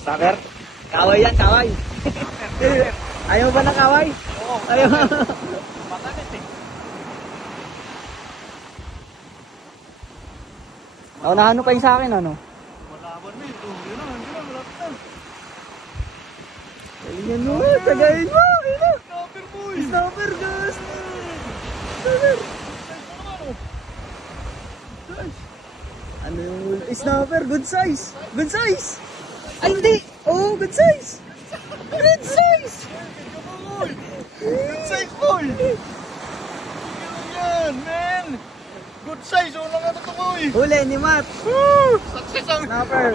Snapper? Kaway yan, kaway. Ayaw ba ng kaway? Oo. Ayaw. Matalit eh. Naunahan mo pa yung sa akin, ano? Malaban mo ito. Yun na, malapit na. Galingan mo, tagayin mo. Snapper boy. Snapper, guys. Ano yung snapper? Good size. Good size. Ay, hindi. Oh, good size. Good size. Good size boy. Yan, man. Good size. Wala nga na ito boy. Huli ni Matt. Success ang Snapper.